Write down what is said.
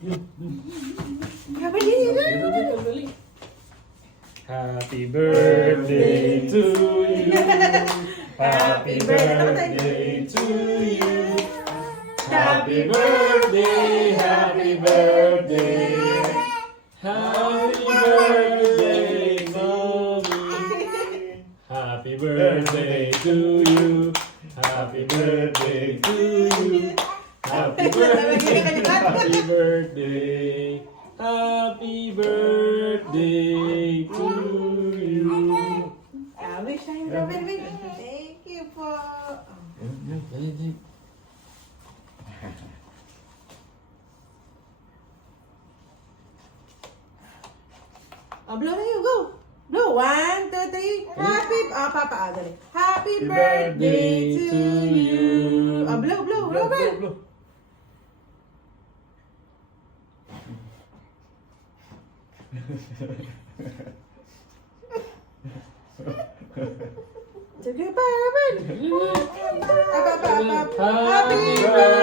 Happy birthday to you. Happy birthday to you. Happy birthday, happy birthday. Happy birthday, mommy. Happy birthday to you. Happy birthday to you. Happy birthday, happy birthday. Happy birthday to you. Wish na yung Robin. Thank you po. Blow na you, go. Blow. 1, 2, 3. Papa, dali. Happy birthday to you. Blow, Robin. Sige pa, Robin. Happy birthday.